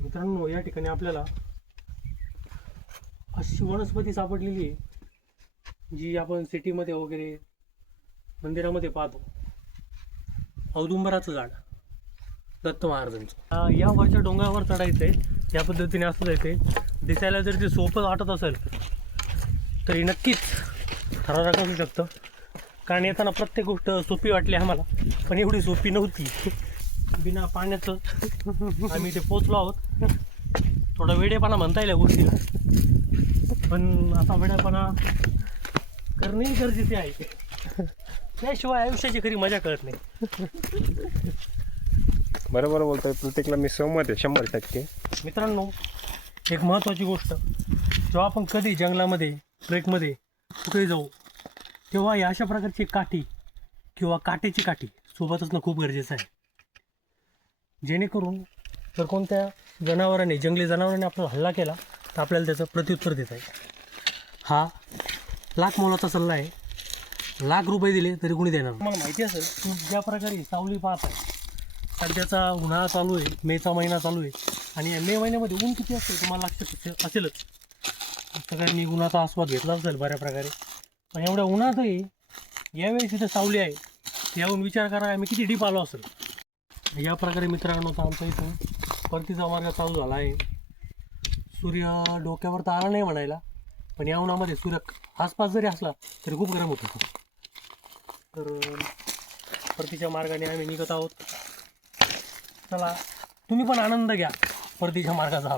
मित्रांनो, या ठिकाणी आपल्याला अशी वनस्पती सापडलेली आहे जी आपण सिटीमध्ये वगैरे मंदिरामध्ये पाहतो. औदुंबराचं झाड, दत्त महाराजांचं. या वरच्या डोंगरावर चढायचं आहे. या पद्धतीने असं जायचं. दिसायला जर ते सोपं वाटत असेल तरी नक्कीच थरारक असू शकतं, कारण येताना प्रत्येक गोष्ट सोपी वाटली आम्हाला, पण एवढी सोपी नव्हती. बिना पाण्याचं आम्ही ते पोचलो आहोत. थोडा वेडेपणा म्हणता येईल या गोष्टीला, पण असा वेडेपणा करणे गरजेचे आहे. त्याशिवाय आयुष्याची खरी मजा कळत नाही. बरोबर बोलतोय, प्रत्येकला मी सहमत आहे 100%. मित्रांनो, एक महत्त्वाची गोष्ट, जेव्हा आपण कधी जंगलामध्ये ट्रेकमध्ये कुठेही जाऊ तेव्हा या अशा प्रकारची काठी किंवा काटेची काठी सोबत असणं खूप गरजेचं आहे. जेणेकरून जर कोणत्या जनावराने, जंगली जनावराने आपल्याला हल्ला केला तर आपल्याला त्याचं प्रत्युत्तर देता येईल. हा लाख मोलाचा सल्ला आहे. लाख रुपये दिले तरी कोणी देणार. मला माहिती असेल की ज्या प्रकारे सावली पाहत आहे, सध्याचा उन्हाळा चालू आहे, मेचा महिना चालू आहे, आणि मे महिन्यामध्ये ऊन किती असेल तुम्हाला लक्षात असेलच. सगळ्यांनी उन्हाचा आस्वाद घेतला असेल बऱ्या प्रकारे, पण एवढ्या उन्हातही यावेळेस इथं सावली आहे. यावरून विचार करा आम्ही किती डीप आलो असेल. या प्रकारे मित्रांनो, तर आमचा इथून परतीचा मार्ग चालू झाला आहे. सूर्य डोक्यावर तर आला नाही म्हणायला, पण या उन्हामध्ये सूर्य आसपास जरी असला तरी खूप गरम होत होतं. तर परतीच्या मार्गाने आम्ही निघत आहोत. चला, तुम्ही पण आनंद घ्या परतीच्या मार्गाचा.